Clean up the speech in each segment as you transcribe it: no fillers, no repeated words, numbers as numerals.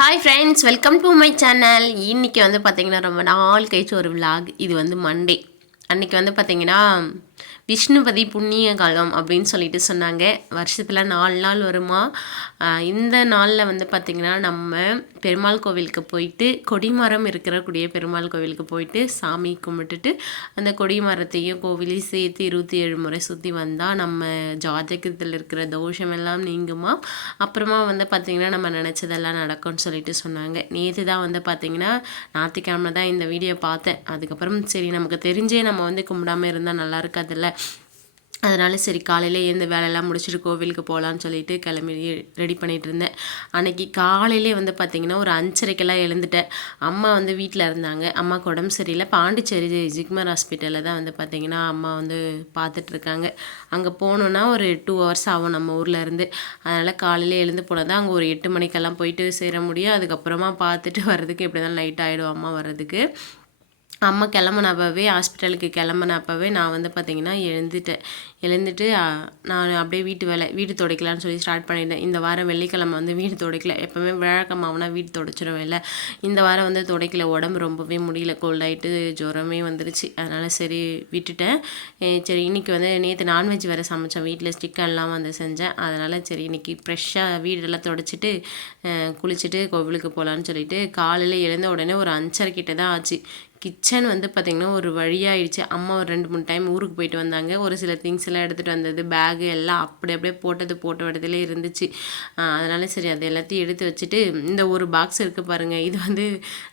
Hi friends, welcome to my channel. இன்றைக்கி வந்து பார்த்திங்கன்னா ரொம்ப நாள் கழிச்சு ஒரு விலாக். இது வந்து மண்டே. அன்றைக்கி வந்து பார்த்திங்கன்னா விஷ்ணுபதி புண்ணிய காலம் அப்படின்னு சொல்லிட்டு சொன்னாங்க. வருஷத்தில் 4 நாள் வருமா. இந்த நாளில் வந்து பார்த்திங்கன்னா நம்ம பெருமாள் கோவிலுக்கு போயிட்டு கொடிமரம் இருக்கிறக்கூடிய பெருமாள் கோவிலுக்கு போயிட்டு சாமி கும்பிட்டுட்டு அந்த கொடிமரத்தையும் கோவிலையும் சேர்த்து 27 முறை சுற்றி வந்தால் நம்ம ஜாதகத்தில் இருக்கிற தோஷம் எல்லாம் நீங்குமா. அப்புறமா வந்து பார்த்திங்கன்னா நம்ம நினச்சதெல்லாம் நடக்கும்னு சொல்லிட்டு சொன்னாங்க. நேற்று தான் வந்து பார்த்திங்கன்னா ஞாயிற்றுக்கிழமை தான் இந்த வீடியோ பார்த்தேன். அதுக்கப்புறம் சரி நமக்கு தெரிஞ்சே நம்ம வந்து கும்பிடாமல் இருந்தால் நல்லா இருக்காதுல்ல. அதனால் சரி காலையில் எழுந்த வேலையெல்லாம் முடிச்சுட்டு கோவிலுக்கு போகலான்னு சொல்லிட்டு கிளம்பி ரெடி பண்ணிகிட்டு இருந்தேன். அன்றைக்கி காலையிலே வந்து பார்த்திங்கன்னா ஒரு 5:30க்கெல்லாம் எழுந்துட்டேன். அம்மா வந்து வீட்டில் இருந்தாங்க. அம்மாவுக்கு உடம்பு சரியில்லை. பாண்டிச்சேரி ஜிக்மர் ஹாஸ்பிட்டலில் தான் வந்து பார்த்திங்கன்னா அம்மா வந்து பார்த்துட்ருக்காங்க. அங்கே போகணுன்னா ஒரு 2 ஹவர்ஸ் ஆகும் நம்ம ஊரில் இருந்து. அதனால் காலையில் எழுந்து போனால் தான் அங்கே ஒரு 8 மணிக்கெல்லாம் போயிட்டு சேர முடியும். அதுக்கப்புறமா பார்த்துட்டு வர்றதுக்கு எப்படி தான் நைட் ஆகிடும் அம்மா வர்றதுக்கு. அம்மா கிளம்புனப்பவே ஹாஸ்பிட்டலுக்கு கிளம்புனப்பவே நான் வந்து பார்த்திங்கன்னா எழுந்துட்டு நான் அப்படியே வீடு துடைக்கலான்னு சொல்லி ஸ்டார்ட் பண்ணிட்டேன். இந்த வாரம் வெள்ளிக்கிழமை வந்து வீடு துடைக்கல. எப்போவுமே வியாழக்கிழமைனா வீடு துடைச்சிடுவேன் இல்லை. இந்த வாரம் வந்து துடைக்கல. உடம்பு ரொம்பவே முடியல. கோல்டாகிட்டு ஜுரமே வந்துருச்சு. அதனால் சரி விட்டுட்டேன். சரி இன்றைக்கி வந்து நேற்று நான்வெஜ் வேறு சமைச்சேன். வீட்டில் சிக்கன்லாம் வந்து செஞ்சேன். அதனால் சரி இன்றைக்கி ஃப்ரெஷ்ஷாக வீடெல்லாம் துடைச்சிட்டு குளிச்சுட்டு கோவிலுக்கு போகலான்னு சொல்லிட்டு காலையில் எழுந்த உடனே ஒரு 5:30 கிட்ட தான் ஆச்சு. கிச்சன் வந்து பார்த்திங்கன்னா ஒரு வழியாகிடுச்சு. அம்மா ஒரு 2-3 டைம் ஊருக்கு போயிட்டு வந்தாங்க. ஒரு சில திங்ஸ் எல்லாம் எடுத்துகிட்டு வந்தது, பேகு எல்லாம் அப்படியே போட்ட இடத்துல இருந்துச்சு. அதனால் சரி அது எல்லாத்தையும் எடுத்து வச்சுட்டு இந்த ஒரு பாக்ஸ் இருக்குது பாருங்கள். இது வந்து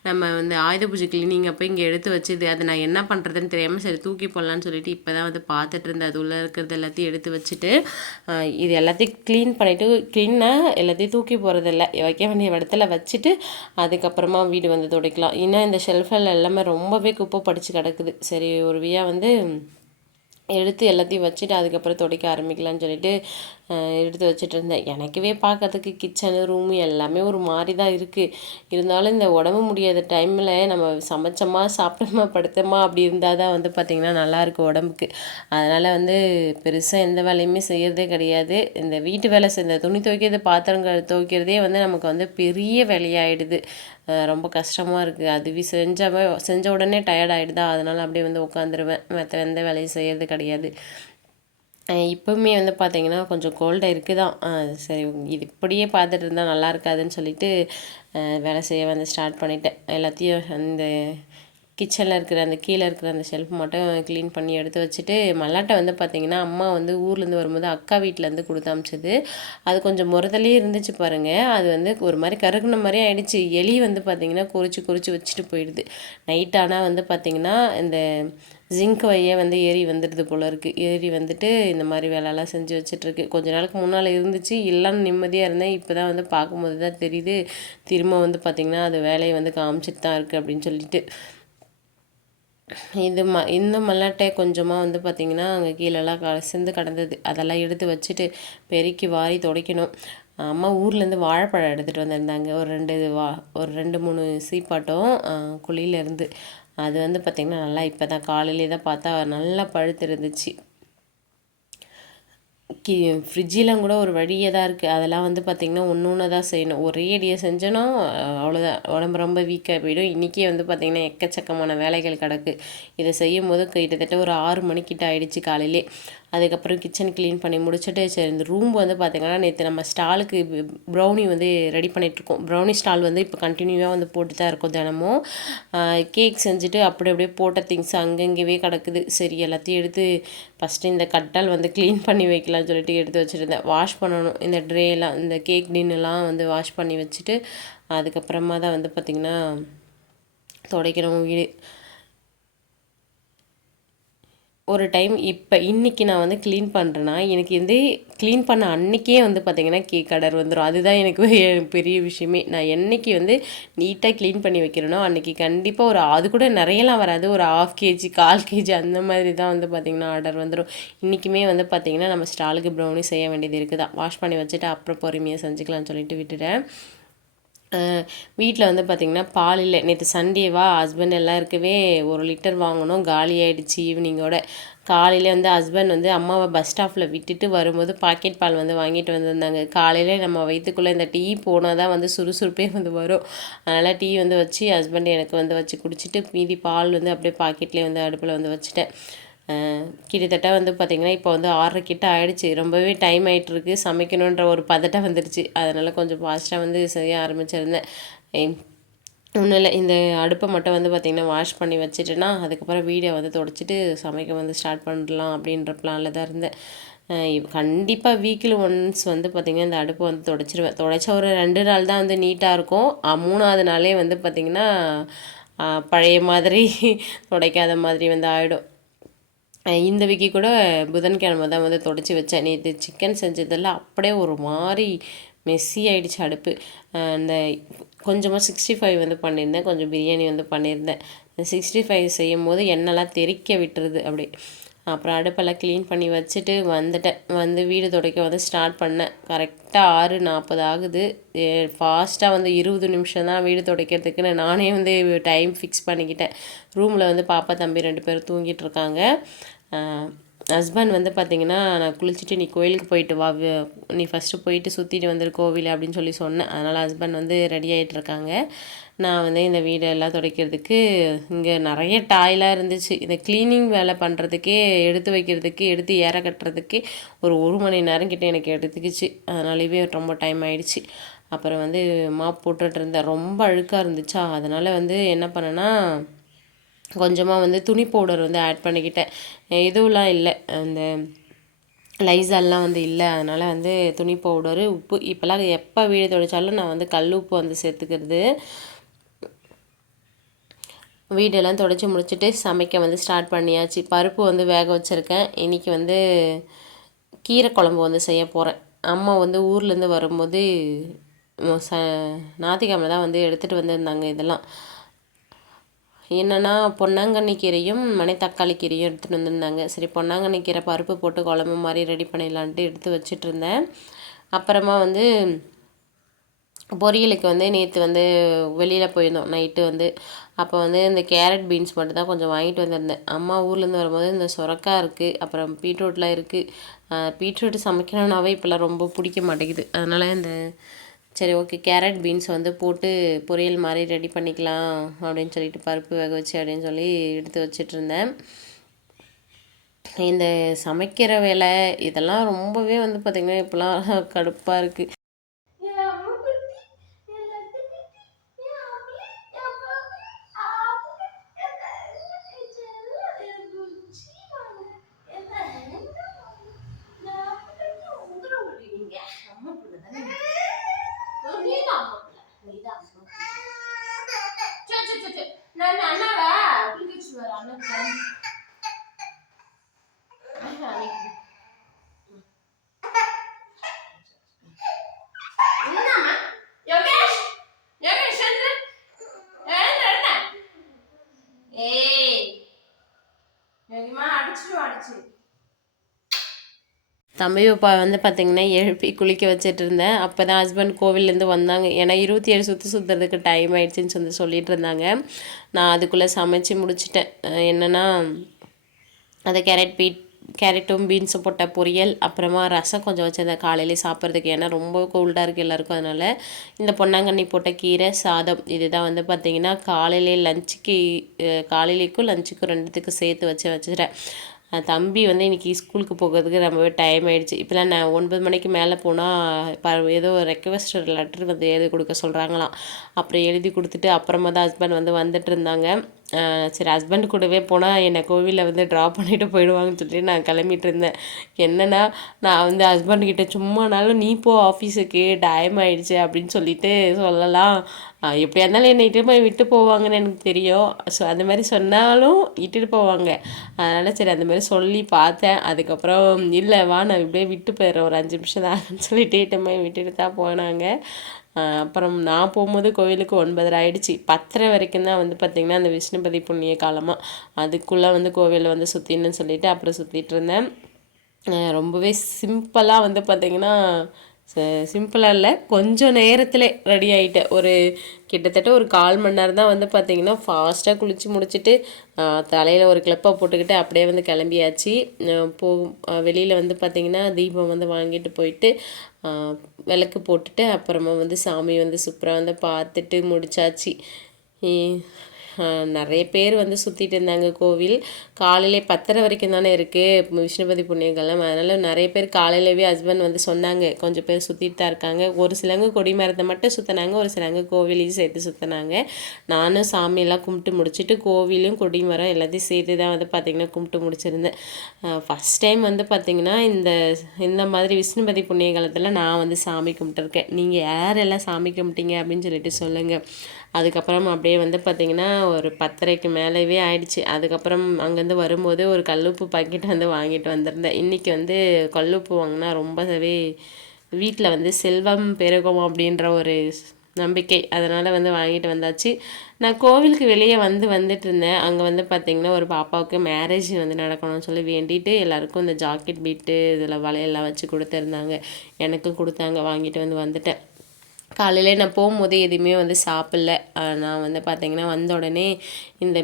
நம்ம வந்து ஆயுத பூஜை கிளீனிங் அப்போ இங்கே எடுத்து வச்சுது. அதை நான் என்ன பண்ணுறதுன்னு தெரியாமல் சரி தூக்கி போடலான்னு சொல்லிட்டு இப்போ தான் வந்து பார்த்துட்டு இருந்தேன். அது உள்ளே இருக்கிறது எல்லாத்தையும் எடுத்து வச்சுட்டு இது எல்லாத்தையும் க்ளீனாக எல்லாத்தையும் தூக்கி போகிறதில்ல, வைக்க வேண்டிய இடத்துல வச்சுட்டு அதுக்கப்புறமா வீடு வந்து துடைக்கலாம். இன்னும் இந்த ஷெல்ஃபில் எல்லாமே ரொம்பவே குப்பை படித்து கிடக்குது. சரி ஒரு வழியாக வந்து எடுத்து எல்லாத்தையும் வச்சுட்டு அதுக்கப்புறம் துடைக்க ஆரம்பிக்கலான்னு சொல்லிட்டு எடுத்து வச்சுட்டு இருந்தேன். எனக்குவே பார்க்கறதுக்கு கிச்சனு ரூமு எல்லாமே ஒரு மாதிரி தான் இருக்குது. இருந்தாலும் இந்த உடம்பு முடியாத டைமில் நம்ம சமைச்சோமா சாப்பிட்டோமா படுத்தோமா அப்படி இருந்தால் தான் வந்து பார்த்திங்கன்னா நல்லாயிருக்கு உடம்புக்கு. அதனால் வந்து பெருசாக எந்த வேலையுமே செய்கிறதே கிடையாது. இந்த வீட்டு வேலை இந்த துணி துவைக்கிறது பாத்திரங்கள் துவைக்கிறதே வந்து நமக்கு வந்து பெரிய வேலையாகிடுது. ரொம்ப கஷ்டமாக இருக்குது. அது செஞ்ச உடனே டயர்ட் ஆகிடுதா. அதனால் அப்படியே வந்து உட்காந்துருவேன். மற்ற எந்த வேலையும் செய்கிறது கிடையாது. இப்போவுமே வந்து பார்த்திங்கன்னா கொஞ்சம் கோல்டாக இருக்குது தான். சரி இது இப்படியே பார்த்துட்டு இருந்தால் நல்லா இருக்காதுன்னு சொல்லிட்டு வேலை செய்ய வந்து ஸ்டார்ட் பண்ணிட்டேன். எல்லாத்தையும் அந்த கிச்சனில் இருக்கிற அந்த கீழே இருக்கிற அந்த ஷெல்ஃப் மட்டும் க்ளீன் பண்ணி எடுத்து வச்சுட்டு மல்லாட்டை வந்து பார்த்திங்கன்னா அம்மா வந்து ஊர்லேருந்து வரும்போது அக்கா வீட்டிலேருந்து கொடுத்து அமிச்சது. அது கொஞ்சம் முறதலே இருந்துச்சு பாருங்கள். அது வந்து ஒரு மாதிரி கருகுன மாதிரி ஆகிடுச்சு. எலி வந்து பார்த்திங்கன்னா குறித்து வச்சுட்டு போயிடுது. நைட் ஆனால் வந்து பார்த்திங்கன்னா இந்த ஜிங்க் வையே வந்து ஏறி வந்துடுது போல இருக்குது. ஏறி வந்துட்டு இந்த மாதிரி வேலையெல்லாம் செஞ்சு வச்சிட்ருக்கு. கொஞ்ச நாளுக்கு முன்னால் இருந்துச்சு, இல்லைன்னு நிம்மதியாக இருந்தேன். இப்போ தான் வந்து பார்க்கும்போது தான் தெரியுது திரும்ப வந்து பார்த்திங்கன்னா அது வேலையை வந்து காமிச்சிட்டு தான் இருக்குது அப்படின்னு சொல்லிட்டு. இந்த மல்லாட்டை கொஞ்சமாக வந்து பார்த்திங்கன்னா அங்கே கீழெல்லாம் சிந்து கடந்தது. அதெல்லாம் எடுத்து வச்சுட்டு பெருக்கி வாரி துடைக்கணும். அம்மா ஊர்லேருந்து வாழைப்பழம் எடுத்துகிட்டு வந்திருந்தாங்க. ஒரு 2-3 சீப்பாட்டம் குழியிலேருந்து. அது வந்து பார்த்திங்கன்னா நல்லா இப்போ தான் காலையிலே தான் பார்த்தா நல்லா பழுத்து இருந்துச்சு. ஃப்ரிட்ஜெலாம் கூட ஒரு வழியே தான் இருக்குது. அதெல்லாம் வந்து பார்த்திங்கன்னா ஒன்று தான் செய்யணும். ஒரே அடியாக செஞ்சோன்னா அவ்வளோதான், உடம்பு ரொம்ப வீக்காக போயிடும். இன்றைக்கே வந்து பார்த்திங்கன்னா எக்கச்சக்கமான வேலைகள் கிடக்கு. இதை செய்யும் போது கிட்டத்தட்ட ஒரு 6 மணிக்கிட்ட ஆகிடுச்சு காலையிலே. அதுக்கப்புறம் கிச்சன் க்ளீன் பண்ணி முடிச்சுட்டு சரி இந்த ரூம் வந்து பார்த்திங்கன்னா நேற்று நம்ம ஸ்டாலுக்கு ப்ரௌனி வந்து ரெடி பண்ணிகிட்ருக்கோம். ப்ரௌனி ஸ்டால் வந்து இப்போ கண்டினியூவாக வந்து போட்டு தான் இருக்கும் தினமும். கேக் செஞ்சுட்டு அப்படியே போட்ட திங்ஸ் அங்கங்கேயே கிடக்குது. சரி எல்லாத்தையும் எடுத்து ஃபஸ்ட்டு இந்த கட்டால் வந்து க்ளீன் பண்ணி வைக்கலாம்னு சொல்லிட்டு எடுத்து வச்சுருந்தேன். வாஷ் பண்ணணும் இந்த ட்ரேலாம், இந்த கேக் டின்னுலாம் வந்து வாஷ் பண்ணி வச்சுட்டு அதுக்கப்புறமா தான் வந்து பார்த்திங்கன்னா துடைக்கணும் வீடு. ஒரு டைம் இன்றைக்கி நான் வந்து க்ளீன் பண்ணுறேன்னா எனக்கு வந்து க்ளீன் பண்ண அன்றைக்கே வந்து பார்த்திங்கன்னா கேக் ஆர்டர் வந்துடும். அதுதான் எனக்கு பெரிய விஷயமே. நான் என்றைக்கு வந்து நீட்டாக க்ளீன் பண்ணி வைக்கிறேனோ அன்றைக்கி கண்டிப்பாக அது கூட நிறையலாம் வராது. ஒரு 1/2 kg 1/4 kg அந்த மாதிரி தான் வந்து பார்த்திங்கன்னா ஆர்டர் வந்துடும். இன்றைக்குமே வந்து பார்த்திங்கன்னா நம்ம ஸ்டாலுக்கு ப்ரௌனி செய்ய வேண்டியது இருக்குது தான். வாஷ் பண்ணி வச்சுட்டு அப்புறம் பொறுமையாக செஞ்சுக்கலாம்னு சொல்லிட்டு விட்டுட்டேன். வீட்டில் வந்து பார்த்திங்கன்னா பால் இல்லை. நேற்று சண்டேவா ஹஸ்பண்ட் எல்லாம் இருக்கவே 1 லிட்டர் வாங்கினோம், காலி ஆகிடுச்சு ஈவினிங்கோட. காலையில் வந்து ஹஸ்பண்ட் வந்து அம்மாவை பஸ் ஸ்டாப்பில் விட்டுட்டு வரும்போது பாக்கெட் பால் வந்து வாங்கிட்டு வந்திருந்தாங்க. காலையில் நம்ம வயிற்றுக்குள்ளே இந்த டீ போனால் தான் வந்து சுறுசுறுப்பே வந்து வரும். அதனால் டீ வந்து வச்சு ஹஸ்பண்ட் எனக்கு வந்து வச்சு குடிச்சிட்டு மீதி பால் வந்து அப்படியே பாக்கெட்லேயே வந்து அடுப்பில் வந்து வச்சுட்டேன். கிட்டத்தட்ட வந்து பார்த்திங்கன்னா இப்போ வந்து 6:30 கிட்ட ஆகிடுச்சு. ரொம்பவே டைம் ஆகிட்டுருக்கு. சமைக்கணுன்ற ஒரு பதட்டம் வந்துடுச்சு. அதனால் கொஞ்சம் ஃபாஸ்ட்டாக வந்து செய்ய ஆரம்பிச்சிருந்தேன். ஒன்றும் இல்லை, இந்த அடுப்பை மட்டும் வந்து பார்த்திங்கன்னா வாஷ் பண்ணி வச்சுட்டேன்னா அதுக்கப்புறம் வீடை வந்து துடைச்சிட்டு சமைக்க வந்து ஸ்டார்ட் பண்ணலாம் அப்படின்ற பிளானில் தான் இருந்தேன். கண்டிப்பாக வீக்கில் ஒன்ஸ் வந்து பார்த்திங்கன்னா இந்த அடுப்பை வந்து துடைச்சிருவேன். துடைச்ச ஒரு 2 நாள் தான் வந்து நீட்டாக இருக்கும். 3ஆவது நாளே வந்து பார்த்திங்கன்னா பழைய மாதிரி துடைக்காத மாதிரி வந்து ஆகிடும். இந்த வீக்கி கூட புதன்கிழமை தான் வந்து துடைச்சி வச்சேன். நேற்று சிக்கன் செஞ்சதெல்லாம் அப்படியே ஒரு மாதிரி மெஸ்ஸி ஆகிடுச்சு அடுப்பு. அந்த கொஞ்சமாக 65 வந்து பண்ணியிருந்தேன், கொஞ்சம் பிரியாணி வந்து பண்ணியிருந்தேன். 65 செய்யும் போது எண்ணெய்லாம் தெறிக்க விட்டுருது அப்படி. அப்புறம் அடுப்பெல்லாம் க்ளீன் பண்ணி வச்சுட்டு வந்துட்டேன். வந்து வீடு துடைக்க வந்து ஸ்டார்ட் பண்ணேன். கரெக்டாக 6:40 ஆகுது. ஃபாஸ்ட்டாக வந்து 20 நிமிஷம் தான் வீடு துடைக்கிறதுக்குன்னு நானே வந்து டைம் ஃபிக்ஸ் பண்ணிக்கிட்டேன். ரூமில் வந்து பாப்பா தம்பி 2 பேரும் தூங்கிட்டு இருக்காங்க. ஹஸ்பண்ட் வந்து பார்த்திங்கன்னா நான் குளிச்சுட்டு நீ கோயிலுக்கு போயிட்டு வா, நீ ஃபஸ்ட்டு போயிட்டு சுற்றிட்டு வந்துரு கோவில் அப்படின்னு சொல்லி சொன்னேன். அதனால் ஹஸ்பண்ட் வந்து ரெடி ஆகிட்டுருக்காங்க. நான் வந்து இந்த வீடெல்லாம் துடைக்கிறதுக்கு இங்கே நிறைய டாய்லாம் இருந்துச்சு. இந்த க்ளீனிங் வேலை பண்ணுறதுக்கே எடுத்து வைக்கிறதுக்கு எடுத்து ஏற கட்டுறதுக்கே ஒரு மணி நேரம் கிட்டே எனக்கு எடுத்துக்கிச்சு. அதனாலவே ரொம்ப டைம் ஆகிடுச்சு. அப்புறம் வந்து மாப் போட்டுட்டு இருந்தேன். ரொம்ப அழுக்காக இருந்துச்சா, அதனால் வந்து என்ன பண்ணேன்னா கொஞ்சமாக வந்து துணி பவுடர் வந்து ஆட் பண்ணிக்கிட்டேன். இதுவெலாம் இல்லை, அந்த லைசால்லாம் வந்து இல்லை. அதனால் வந்து துணி பவுடரு, உப்பு, இப்போல்லாம் எப்போ வீடு துடைச்சாலும் நான் வந்து கல் உப்பு வந்து சேர்த்துக்கிறது. வீடெல்லாம் துடைச்சி முடிச்சுட்டு சமைக்க வந்து ஸ்டார்ட் பண்ணியாச்சு. பருப்பு வந்து வேக வச்சுருக்கேன். இன்றைக்கி வந்து கீரை குழம்பு வந்து செய்ய போகிறேன். அம்மா வந்து ஊர்லேருந்து வரும்போது ஞாயிற்றுக்கிழமை தான் வந்து எடுத்துகிட்டு வந்திருந்தாங்க. இதெல்லாம் என்னென்னா பொன்னாங்கண்ணி கீரையும் மணத்தக்காளி கீரையும் எடுத்துகிட்டு வந்திருந்தாங்க. சரி, பொன்னாங்கண்ணி கீரை பருப்பு போட்டு குழம்பு மாதிரி ரெடி பண்ணிடலான்ட்டு எடுத்து வச்சுட்டு இருந்தேன். அப்புறமா வந்து பொரியலுக்கு வந்து நேற்று வந்து வெளியில் போயிருந்தோம் நைட்டு வந்து. அப்போ வந்து இந்த கேரட் பீன்ஸ் மட்டும் தான் கொஞ்சம் வாங்கிட்டு வந்திருந்தேன். அம்மா ஊர்லேருந்து வரும்போது இந்த சுரக்காய் இருக்குது, அப்புறம் பீட்ரூட்லாம் இருக்குது. பீட்ரூட்டு சமைக்கணுன்னாவே இப்போல்லாம் ரொம்ப பிடிக்க மாட்டேங்குது. அதனால் இந்த சரி ஓகே கேரட் பீன்ஸ் வந்து போட்டு பொரியல் மாதிரி ரெடி பண்ணிக்கலாம் அப்படின்னு சொல்லிட்டு பருப்பு வேக வச்சு அப்படின்னு சொல்லி எடுத்து வச்சிட்ருந்தேன். இந்த சமைக்கிற வேலை இதெல்லாம் ரொம்பவே வந்து பார்த்திங்கன்னா இப்போலாம் கடுப்பாக இருக்குது. தம்பி பாப்பா வந்து பார்த்திங்கன்னா எழுப்பி குளிக்க வச்சுட்டு இருந்தேன். அப்போ தான் ஹஸ்பண்ட் கோவிலேருந்து வந்தாங்க. ஏன்னா 27 சுற்றுறதுக்கு டைம் ஆகிடுச்சின்னு சொல்லிட்டு இருந்தாங்க. நான் அதுக்குள்ளே சமைச்சு முடிச்சிட்டேன். என்னென்னா அதை கேரட்டும் பீன்ஸும் போட்ட பொரியல், அப்புறமா ரசம் கொஞ்சம் வச்சுருந்தேன் காலையிலே சாப்பிட்றதுக்கு. ஏன்னா ரொம்ப கோல்டாக இருக்குது எல்லாருக்கும். அதனால் இந்த பொன்னாங்கண்ணி போட்ட கீரை சாதம் இதுதான் வந்து பார்த்திங்கன்னா காலையிலேக்கும் லஞ்சுக்கும் 2த்துக்கும் சேர்த்து வச்சுட்டேன். தம்பி வந்து இன்றைக்கி ஸ்கூலுக்கு போகிறதுக்கு ரொம்பவே டைம் ஆகிடுச்சு. இப்போலாம் நான் 9 மணிக்கு மேலே போனால் ஏதோ ரெக்வெஸ்ட் லெட்டர் வந்து எழுதி கொடுக்க சொல்கிறாங்களாம். அப்புறம் எழுதி கொடுத்துட்டு அப்புறமா தான் ஹஸ்பண்ட் வந்து வந்துட்டு இருந்தாங்க. சரி, ஹஸ்பண்ட் கூடவே போனால் என்னை கோவிலில் வந்து ட்ராப் பண்ணிவிட்டு போயிடுவாங்கன்னு சொல்லிட்டு நான் கிளம்பிட்டு இருந்தேன். என்னென்னா நான் வந்து ஹஸ்பண்ட்கிட்ட சும்மானாலும் நீ போ ஆஃபீஸுக்கு டைம் ஆகிடுச்சு அப்படின்னு சொல்லிட்டு சொல்லலாம். எப்படியா இருந்தாலும் என்னை இட்டு போய் விட்டு போவாங்கன்னு எனக்கு தெரியும். ஸோ அந்த மாதிரி சொன்னாலும் இட்டுட்டு போவாங்க. அதனால் சரி அந்த மாதிரி சொல்லி பார்த்தேன். அதுக்கப்புறம் இல்லை வா நான் இப்படியே விட்டு போயிடுறேன், ஒரு 5 நிமிஷம் தான் சொல்லிட்டு இட்டு போய் விட்டுட்டு தான் போனாங்க. அப்புறம் நான் போகும்போது கோவிலுக்கு 9:30 ஆகிடுச்சு. 10:30 வரைக்கும் தான் வந்து பார்த்திங்கன்னா அந்த விஷ்ணுபதி புண்ணிய காலமாக அதுக்குள்ளே வந்து கோவிலில் வந்து சுற்றின்னு சொல்லிவிட்டு அப்புறம் சுற்றிட்டு இருந்தேன். ரொம்பவே சிம்பிளாக வந்து பார்த்திங்கன்னா சிம்பிளாக இல்லை, கொஞ்சம் நேரத்தில் ரெடி ஆகிட்டேன். ஒரு கிட்டத்தட்ட ஒரு 1/4 மணி நேரம் தான் வந்து பார்த்திங்கன்னா ஃபாஸ்ட்டாக குளித்து முடிச்சுட்டு தலையில் ஒரு கிளப்பை போட்டுக்கிட்டு அப்படியே வந்து கிளம்பியாச்சு. வெளியில் வந்து பார்த்திங்கன்னா தீபம் வந்து வாங்கிட்டு போயிட்டு விளக்கு போட்டுட்டு அப்புறமா வந்து சாமி வந்து சூப்பராக வந்து பார்த்துட்டு முடிச்சாச்சு. நிறைய பேர் வந்து சுற்றிட்டு இருந்தாங்க கோவில். காலையிலே 10:30 வரைக்கும் தானே இருக்குது விஷ்ணுபதி புண்ணியகாலம். அதனால் நிறைய பேர் காலையிலவே ஹஸ்பண்ட் வந்து சொன்னாங்க கொஞ்சம் பேர் சுற்றிட்டு தான் இருக்காங்க. ஒரு சிலவங்க கொடிமரத்தை மட்டும் சுற்றினாங்க, ஒரு சிலவங்க கோவிலையும் சேர்த்து சுற்றினாங்க. நானும் சாமியெல்லாம் கும்பிட்டு முடிச்சுட்டு கோவிலும் கொடிமரம் எல்லாத்தையும் சேர்த்து தான் வந்து பார்த்திங்கன்னா கும்பிட்டு முடிச்சிருந்தேன். ஃபஸ்ட் டைம் வந்து பார்த்திங்கன்னா இந்த மாதிரி விஷ்ணுபதி புண்ணியகாலத்தில் நான் வந்து சாமி கும்பிட்டுருக்கேன். நீங்கள் யாரெல்லாம் சாமி கும்பிட்டீங்க அப்படின்னு சொல்லிட்டு சொல்லுங்கள். அதுக்கப்புறம் அப்படியே வந்து பார்த்திங்கன்னா ஒரு 10:30க்கு மேலேயே ஆயிடுச்சு. அதுக்கப்புறம் அங்கேருந்து வரும்போது ஒரு கல்லுப்பு பாக்கெட் வந்து வாங்கிட்டு வந்திருந்தேன். இன்றைக்கி வந்து கல்லுப்பு வாங்கினா ரொம்பவே வீட்டில் வந்து செல்வம் பெருகும் அப்படின்ற ஒரு நம்பிக்கை. அதனால் வந்து வாங்கிட்டு வந்தாச்சு. நான் கோவிலுக்கு வெளியே வந்துட்டு இருந்தேன். அங்கே வந்து பார்த்திங்கன்னா ஒரு பாப்பாவுக்கு மேரேஜ் வந்து நடக்கணும்னு சொல்லி வேண்டிட்டு எல்லாருக்கும் இந்த ஜாக்கெட் பீட்டு இதில் வலையெல்லாம் வச்சு கொடுத்துருந்தாங்க. எனக்கும் கொடுத்தாங்க, வாங்கிட்டு வந்துட்டேன். காலையிலே நான் போகும்போது எதுவுமே வந்து சாப்பிடல. நான் வந்து பார்த்திங்கன்னா வந்த உடனே இந்த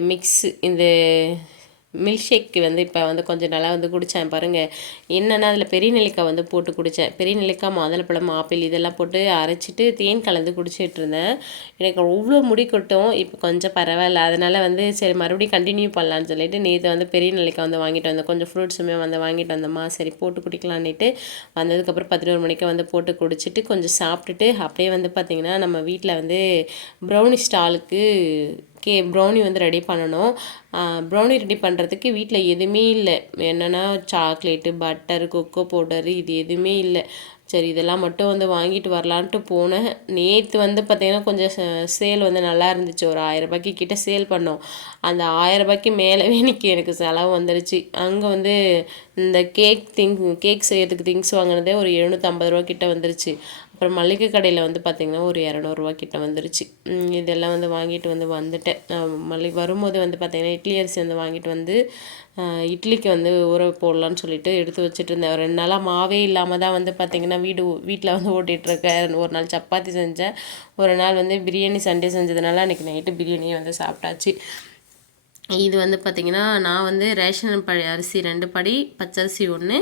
மில்க் ஷேக் வந்து இப்போ வந்து கொஞ்சம் நல்லா வந்து குடித்தேன். பாருங்கள், என்னென்னா அதில் பெரிய நெல்லிக்காய் வந்து போட்டு குடித்தேன். பெரிய நெல்லிக்காய், மாதுளப்பழம், ஆப்பிள் இதெல்லாம் போட்டு அரைச்சிட்டு தேன் கலந்து குடிச்சிட்டு இருந்தேன். எனக்கு அவ்வளோ முடி கொட்டும். இப்போ கொஞ்சம் பரவாயில்ல. அதனால் வந்து சரி மறுபடியும் கண்டினியூ பண்ணலான்னு சொல்லிட்டு நேற்று வந்து பெரிய நெல்லிக்காய் வந்து வாங்கிட்டு வந்தேன். கொஞ்சம் ஃப்ரூட்ஸுமே வந்து வாங்கிட்டு வந்தோம்மா, சரி போட்டு குடிக்கலான்னுட்டு வந்ததுக்கப்புறம் 11 மணிக்கு வந்து போட்டு குடிச்சிட்டு கொஞ்சம் சாப்பிட்டுட்டு அப்படியே வந்து பார்த்திங்கன்னா நம்ம வீட்டில் வந்து ப்ரௌனி ஸ்டாலுக்கு ப்ரௌனி வந்து ரெடி பண்ணணும். ப்ரௌனி ரெடி பண்ணுறதுக்கு வீட்டில் எதுவுமே இல்லை. என்னென்னா சாக்லேட்டு, பட்டர், கொக்கோ பவுடரு இது எதுவுமே இல்லை. சரி இதெல்லாம் மட்டும் வந்து வாங்கிட்டு வரலான்ட்டு போனேன். நேற்று வந்து பார்த்திங்கன்னா கொஞ்சம் சேல் வந்து நல்லா இருந்துச்சு. ஒரு 1000 ரூபாய்க்கு கிட்ட சேல் பண்ணோம். அந்த 1000 ரூபாய்க்கு மேலவே எனக்கு செலவு வந்துருச்சு. அங்கே வந்து இந்த கேக் செய்யறதுக்கு திங்ஸ் வாங்கினதே ஒரு 750 ரூபா கிட்ட வந்துருச்சு. அப்புறம் மளிகை கடையில் வந்து பார்த்திங்கன்னா ஒரு 200 ரூபா கிட்ட வந்துருச்சு. இதெல்லாம் வந்து வாங்கிட்டு வந்துட்டேன். வரும்போது வந்து பார்த்திங்கன்னா இட்லி அரிசி வந்து வாங்கிட்டு வந்து இட்லிக்கு வந்து ஊற போடலான்னு சொல்லிட்டு எடுத்து வச்சுட்டு இருந்தேன். 2 நாளாக மாவே இல்லாமல் தான் வந்து பார்த்திங்கன்னா வீட்டில் வந்து ஓட்டிகிட்ருக்கேன். ஒரு நாள் சப்பாத்தி செஞ்சேன், ஒரு நாள் வந்து பிரியாணி சண்டே செஞ்சதுனால அன்றைக்கி நைட்டு பிரியாணியை வந்து சாப்பிட்டாச்சு. இது வந்து பார்த்திங்கன்னா நான் வந்து ரேஷன் அரிசி 2 படி, பச்சரிசி 1,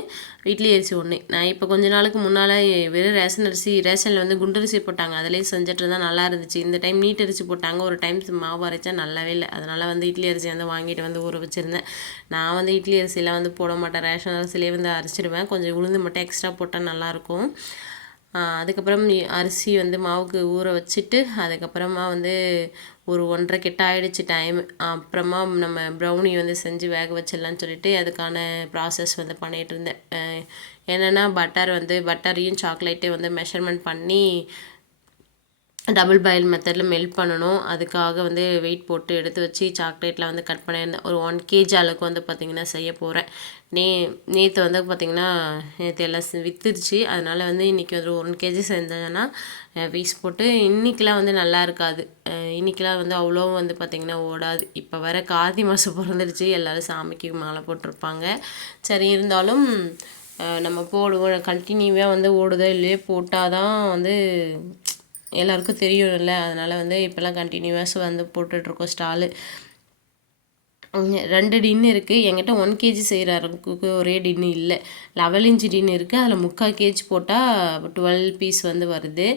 இட்லி அரிசி 1. நான் இப்போ கொஞ்ச நாளுக்கு முன்னால் வெறும் ரேஷனில் வந்து குண்டரிசி போட்டாங்க, அதிலே செஞ்சுட்டு இருந்தால் நல்லா இருந்துச்சு. இந்த டைம் நீட் அரிசி போட்டாங்க. ஒரு டைம் மாவு அரைச்சா நல்லாவே இல்லை. அதனால் வந்து இட்லி அரிசி வந்து வாங்கிட்டு வந்து ஊற வச்சுருந்தேன். நான் வந்து இட்லி அரிசியெலாம் வந்து போட மாட்டேன், ரேஷன் அரிசிலே வந்து அரைச்சிடுவேன். கொஞ்சம் உளுந்து மட்டும் எக்ஸ்ட்ரா போட்டால் நல்லாயிருக்கும். அதுக்கப்புறம் அரிசி வந்து மாவுக்கு ஊற வச்சுட்டு அதுக்கப்புறமா வந்து ஒரு 1:30 கிட்ட ஆகிடுச்சு டைமு. அப்புறமா நம்ம ப்ரௌனி வந்து செஞ்சு வேக வச்சிடலான்னு சொல்லிட்டு அதுக்கான ப்ராசஸ் வந்து பண்ணிகிட்டு இருந்தேன். என்னென்னா பட்டரையும் சாக்லேட்டையும் வந்து மெஷர்மெண்ட் பண்ணி டபுள் பாயில் மெத்தடில் மெல்ட் பண்ணணும். அதுக்காக வந்து வெயிட் போட்டு எடுத்து வச்சு சாக்லேட்டில் வந்து கட் பண்ணியிருந்தேன். ஒரு 1 kg அளவுக்கு வந்து பார்த்திங்கன்னா செய்ய போகிறேன். நேற்று வந்து பார்த்திங்கன்னா நேற்று எல்லாம் விற்றுருச்சு. அதனால் வந்து இன்றைக்கி ஒரு 1 kg செஞ்சேன்னா பீஸ் போட்டு இன்றைக்கெலாம் வந்து நல்லா இருக்காது. இன்றைக்கெலாம் வந்து அவ்வளோ வந்து பார்த்திங்கன்னா ஓடாது. இப்போ வர கார்த்திகை மாதம் பிறந்துருச்சு, எல்லோரும் சாமிக்கு மாலை போட்டிருப்பாங்க. சரி இருந்தாலும் நம்ம போடுவோம் கண்டினியூவாக வந்து ஓடுதோ இல்லையோ போட்டால் தான் வந்து எல்லாருக்கும் தெரியும்ல. அதனால் வந்து இப்போல்லாம் கண்டினியூவாக வந்து போட்டுட்ருக்கோம் ஸ்டாலு. 2 டின்னு இருக்குது. என்கிட்ட 1 kg செய்கிற அளவுக்கு ஒரே டின்னு இல்லை. 11 inch டின்னு இருக்குது. அதில் 3/4 kg போட்டால் 12 பீஸ் வந்து வருது.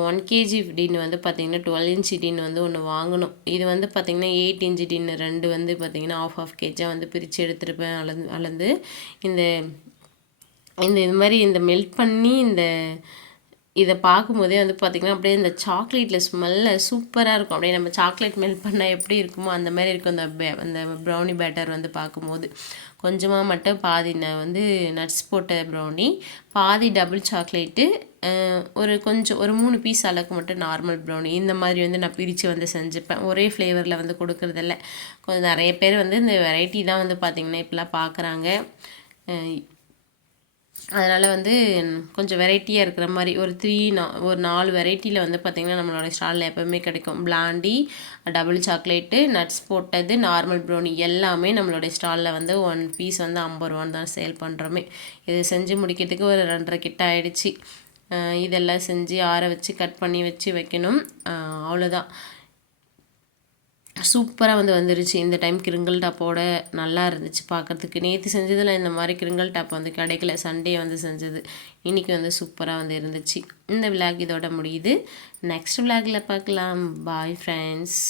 1 kg டின்னு வந்து பார்த்திங்கன்னா 12 inch டின்னு வந்து ஒன்று வாங்கணும். இது வந்து பார்த்திங்கன்னா 8 inch டின்னு 2 வந்து பார்த்திங்கன்னா half kg வந்து பிரித்து எடுத்துருப்பேன் அளந்து. இது மாதிரி இந்த மெல்ட் பண்ணி இதை பார்க்கும்போதே வந்து பார்த்திங்கன்னா அப்படியே இந்த சாக்லேட்டில் ஸ்மெல்ல சூப்பராக இருக்கும். அப்படியே நம்ம சாக்லேட் மெல்ட் பண்ணால் எப்படி இருக்குமோ அந்த மாதிரி இருக்கும் அந்த ப்ரௌனி பேட்டர் வந்து பார்க்கும்போது. கொஞ்சமாக மட்டும் பாதி நான் வந்து நட்ஸ் போட்ட ப்ரௌனி, பாதி டபுள் சாக்லேட்டு, ஒரு 3 பீஸ் அளவுக்கு மட்டும் நார்மல் ப்ரௌனி. இந்த மாதிரி வந்து நான் பிரித்து வந்து செஞ்சுப்பேன். ஒரே ஃப்ளேவரில் வந்து கொடுக்குறதில்ல. கொஞ்சம் நிறைய பேர் வந்து இந்த வெரைட்டி தான் வந்து பார்த்திங்கன்னா இப்போலாம் பார்க்குறாங்க. அதனால் வந்து கொஞ்சம் வெரைட்டியாக இருக்கிற மாதிரி ஒரு 4 வெரைட்டியில் வந்து பார்த்திங்கன்னா நம்மளோட ஸ்டாலில் எப்போவுமே கிடைக்கும். பிளாண்டி, டபுள் சாக்லேட்டு, நட்ஸ் போட்டது, நார்மல் ப்ரௌனி எல்லாமே நம்மளுடைய ஸ்டாலில் வந்து 1 பீஸ் வந்து 50 ரூபான்னு தான் சேல் பண்ணுறோமே. இது செஞ்சு முடிக்கிறதுக்கு ஒரு 2:30 கிட்ட ஆகிடுச்சி. இதெல்லாம் செஞ்சு ஆற வச்சு கட் பண்ணி வச்சு வைக்கணும். அவ்வளோதான். சூப்பராக வந்துருச்சு. இந்த டைம் கிரிங்கிள் டாப்போட நல்லா இருந்துச்சு பார்க்குறதுக்கு. நேற்று செஞ்சதில் இந்த மாதிரி கிரிங்கிள் டாப் கிடைக்கல. சண்டே செஞ்சது. இன்றைக்கி சூப்பராக இருந்துச்சு. இந்த விளாக் இதோட முடியுது. நெக்ஸ்ட் விளாகில் பார்க்கலாம். Bye friends.